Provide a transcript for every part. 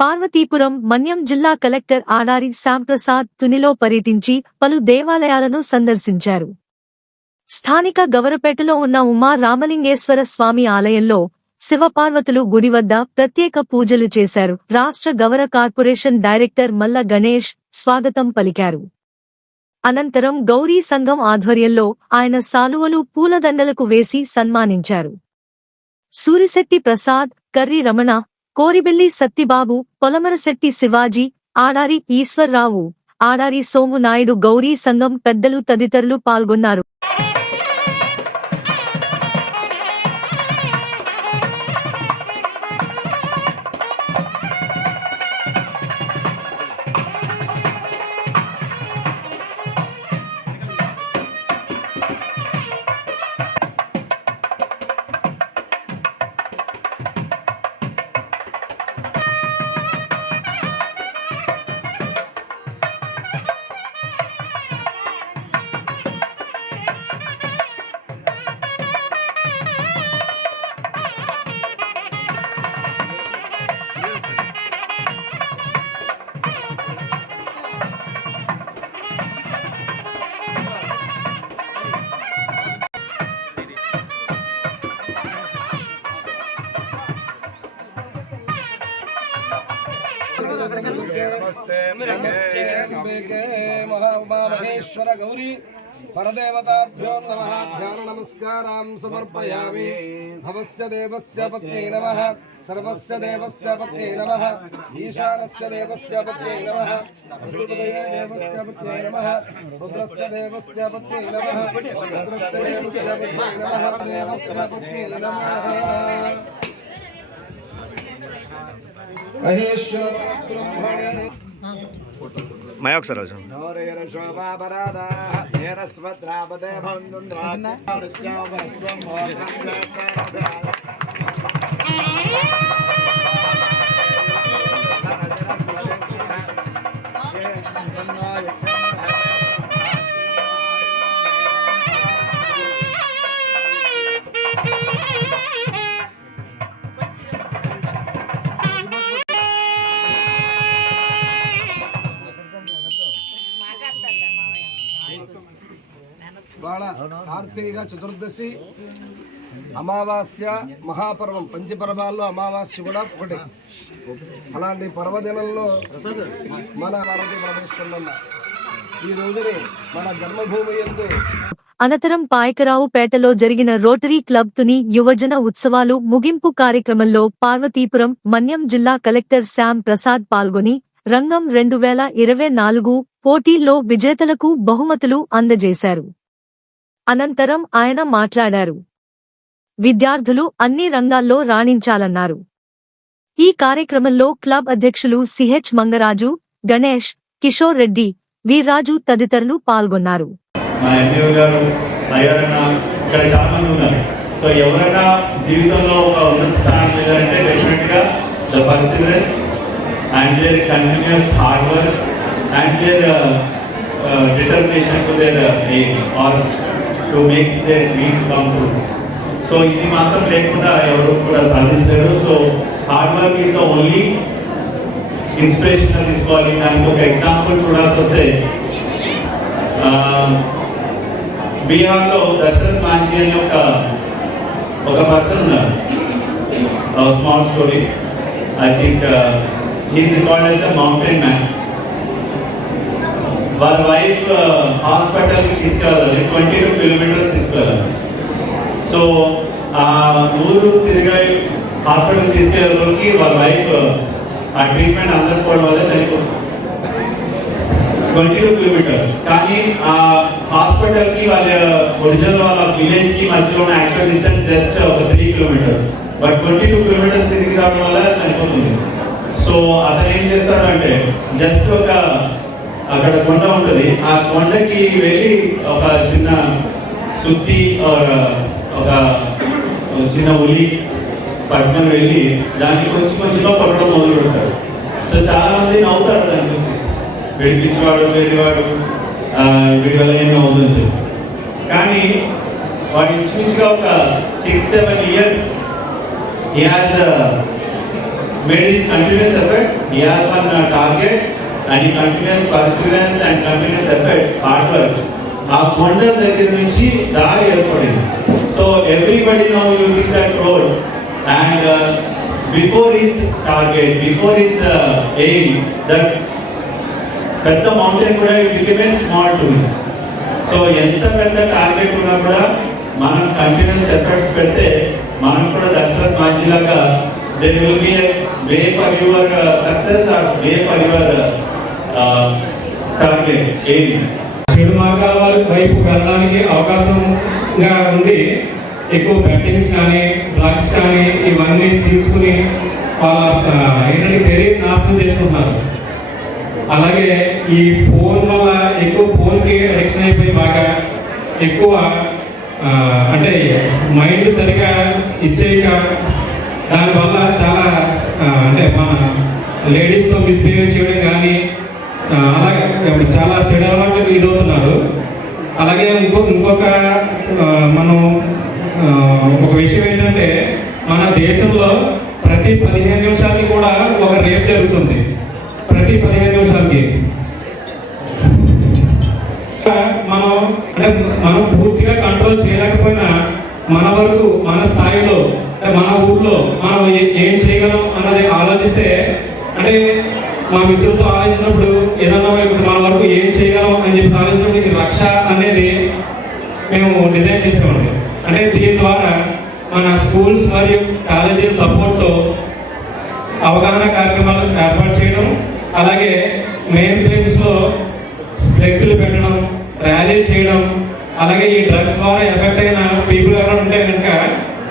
పార్వతీపురం మన్యం జిల్లా కలెక్టర్ ఆడారి శ్యాంప్రసాద్ తునిలో పర్యటించి పలు దేవాలయాలను సందర్శించారు. స్థానిక గవరపేటలో ఉన్న ఉమా రామలింగేశ్వర స్వామి ఆలయంలో శివపార్వతులు గుడి వద్ద ప్రత్యేక పూజలు చేశారు. రాష్ట్ర గవర కార్పొరేషన్ డైరెక్టర్ మల్ల గణేష్ స్వాగతం పలికారు. అనంతరం గౌరీ సంఘం ఆధ్వర్యంలో ఆయన సాలువలు పూలదండలకు వేసి సన్మానించారు. సూరిశెట్టి ప్రసాద్, కర్రి రమణ, కోరిబెల్లి సత్తిబాబు, పొలమరశెట్టి శివాజీ, ఆడారి ఈశ్వర్రావు, ఆడారి సోము నాయుడు, గౌరీ సంఘం పెద్దలు తదితరులు పాల్గొన్నారు. महाउमामहेश्वर गौरी परदेवताभ्यो नमः ध्यान नमस्कारां समर्पयामि। भवस्य देवस्य पत्नी नमः, सर्वस्य देवस्य पत्नी नमः, ईशानस्य देवस्य पत्नी नमः, अशुभदये देवस्य पत्नी नमः, रुद्रस्य देवस्य पत्नी नमः, रुद्रस्य देवस्य पत्नी नमः, देवस्य पत्नी नमः। मैं ఒకసారి కార్తీక చతుర్దశి అమావాస్య మహాపర్వం, పంచపర్వాల్లో అమావాస్య కూడా ఒకటి. అలాంటి పర్వదినంలో మన పార్వతీ పరమేశ్వరులమ్మ ఈ రోజుని మన జన్మభూమి యందు. అనంతరం పాయకరావుపేటలో జరిగిన రోటరీ క్లబ్ తుని యువజన ఉత్సవాలు ముగింపు కార్యక్రమంలో పార్వతీపురం మన్యం జిల్లా కలెక్టర్ శ్యామ్ ప్రసాద్ పాల్గొని రంగం 2024 పోటీల్లో విజేతలకు బహుమతులు అందజేశారు. అనంతరం ఆయన మాట్లాడారు. విద్యార్థులు అన్ని రంగాల్లో రాణించాలన్నారు. ఈ కార్యక్రమంలో క్లబ్ అధ్యక్షులు సిహెచ్ మంగరాజు, గణేష్, కిషోర్ రెడ్డి, వీర్రాజు తదితరులు పాల్గొన్నారు. సో ఎవరైనా జీవితంలో ఒక ఉన్నత స్థానం లేదంటే డెఫినెట్ గా the perseverance and their continuous hard work and their determination to their aim or to make their dream come true. So ఇది మాత్రం లేకుండా ఎవరు కూడా సాధించలేరు. So hard work is the only inspiration తీసుకోవాలి. దానికి ఒక ఎగ్జాంపుల్ చూడాల్సి వస్తే బీహార్లో దశరథ్ మాంఝీ అనే ఒక పర్సన్ ఉన్నారు. Small story. I think he's record as a mountain man. వాళ్ళ వైఫ్ హాస్పిటల్కి తీసుకెళ్ళాలి, 22 కిలోమీటర్స్ తీసుకెళ్ళాలి. సో ఆ ఊరు తిరిగి హాస్పిటల్ తీసుకెళ్ళడానికి వాళ్ళ వైఫ్ ఆ ట్రీట్మెంట్ అందకపోవడం వల్ల చనిపోతుంది. 22 కిలోమీటర్స్. కానీ ఆ హాస్పిటల్కి వాళ్ళ ఒరిజినల్ వాళ్ళ విలేజ్కి మధ్యలో ఉన్న యాక్చువల్ డిస్టెన్స్ జస్ట్ ఒక 3 కిలోమీటర్స్. బట్ 22 కిలోమీటర్స్ తిరిగి రావడం వల్ల చనిపోతుంది. సో అతను ఏం చేస్తాడు అంటే జస్ట్ అక్కడ కొండ ఉంటుంది, ఆ కొండకి వెళ్ళి ఒక చిన్న సుత్తి ఒక చిన్న ఉలి పట్టుకొని వెళ్ళి దాన్ని కొంచెంగా పట్టడం మొదలు పెడతారు. సో చాలా మంది నవ్వుతారు దాన్ని చూసి, విడిపించేవాడు వెళ్ళేవాడు వీడి వల్ల ఏం నవ్వుతుందని చెప్పి. కానీ వాడు ఇంచుమించుగా ఒక 6-7 years he has made his continuous effort. He has one target and he continuous perseverance and continuous effort, hard work. ఆ కొండ దగ్గర నుంచి దారి ఏర్పడింది. So everybody now using that road and before his target, before his aim, that పెద్ద mountain కూడా it become a small to. So ఎంత పెద్ద టార్గెట్ ఉన్నా కూడా మనం కంటిన్యూస్ ఎఫర్ట్స్ పెడితే మనం కూడా Dashrath మాంజీలాగా there will be a way for your success or way for your target aim. చెడు మార్గాల వైపు వెళ్ళడానికి అవకాశంగా ఉండి ఎక్కువ బెట్టింగ్స్ కానీ డ్రగ్స్ కానీ ఇవన్నీ తీసుకుని వాళ్ళ ఏంటంటే కెరీర్ నాశనం చేసుకుంటున్నారు. అలాగే ఈ ఫోన్ వల్ల ఎక్కువ ఫోన్కి అడిక్షన్ అయిపోయి బాగా ఎక్కువ అంటే మైండ్ సరిగా ఇచ్చేయక దానివల్ల చాలా అంటే మన లేడీస్తో మిస్బిహేవ్ చేయడం కానీ అలాగే చాలా చెడు అలవాట్లు ఇదవుతున్నారు. అలాగే ఇంకొక మనం ఒక విషయం ఏంటంటే మన దేశంలో ప్రతి 15 నిమిషాలకి కూడా ఒక రేప్ జరుగుతుంది. ప్రతి 15 నిమిషాలకి మనం పూర్తిగా కంట్రోల్ చేయలేకపోయినా మన వరకు మన స్థాయిలో మన ఊర్లో మనం ఏం చేయగలం అన్నది ఆలోచిస్తే, అంటే మా మిత్రులతో ఆలోచించినప్పుడు ఏదన్నా మన వరకు ఏం చేయగలం అని చెప్పి ఆలోచించినప్పుడు ఇది రక్ష అనేది మేము డిజైన్ చేసామండి. అంటే దీని ద్వారా మన స్కూల్స్ మరియు కాలేజీల సపోర్ట్తో అవగాహన కార్యక్రమాలు ఏర్పాటు చేయడం, అలాగే మెయిన్ ప్లేసెస్లో ఫ్లెక్సీలు పెట్టడం, ర్యాలీలు చేయడం, అలాగే ఈ డ్రగ్స్ ద్వారా ఎఫెక్ట్ అయిన పీపుల్ ఎవరైనా ఉంటే కనుక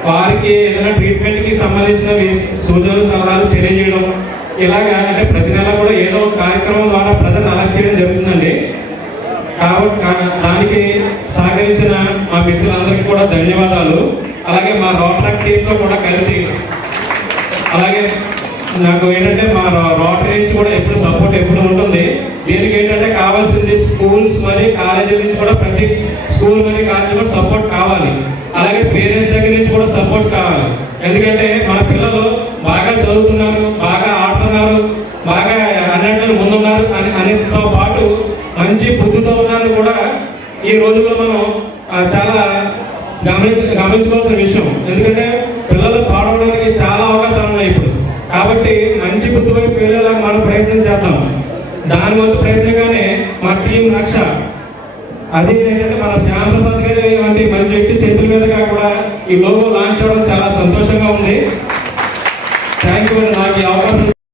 వారికి ఏదైనా ట్రీట్మెంట్కి సంబంధించిన సూచనలు సలహాలు తెలియజేయడం, ఇలాగా అంటే ప్రతి నెల కూడా ఏదో ఒక కార్యక్రమం ద్వారా ప్రజలు అలర్ట్ చేయడం జరుగుతుందండి. కాబట్టి దానికి సహకరించిన మా మిత్రులందరికీ కూడా ధన్యవాదాలు. అలాగే మా రోటరీ టీంతో కూడా కలిసి, అలాగే నాకు ఏంటంటే మా రోటరీ నుంచి కూడా ఎప్పుడు సపోర్ట్ ఎప్పుడు ఉంటుంది. దీనికి ఏంటంటే కావాల్సింది స్కూల్స్ మరియు కాలేజీల నుంచి కూడా ప్రతి స్కూల్ మరియు కాలేజీ కూడా సపోర్ట్ కావాలి. అలాగే పేరెంట్స్ దగ్గర నుంచి కూడా సపోర్ట్స్ కావాలి. ఎందుకంటే మన పిల్లలు బాగా చదువుతున్నారు, బాగా ఆడుతున్నారు, బాగా అన్నింటిలో ముందున్నారు అనేతో పాటు మంచి బుద్ధితో ఉన్నారని కూడా ఈ రోజుల్లో మనం చాలా గమనించుకోవాల్సిన విషయం. ఎందుకంటే పిల్లలు పాడవడానికి చాలా అవకాశాలు ఉన్నాయి ఇప్పుడు. కాబట్టి మంచి బుద్ధి వైపు వెళ్ళేలా మనం ప్రయత్నం చేద్దాం. దాని వంతు ప్రయత్నంగానే మా టీం రక్ష అది ఏంటంటే మన శ్యామ్ ప్రసాద్ గారి వంటి మంచి వ్యక్తి చేతుల మీదుగా కూడా ఈ లోగో లాంచ్ అవ్వడం చాలా సంతోషంగా ఉంది. Thank you. నాకు ఈ అవకాశం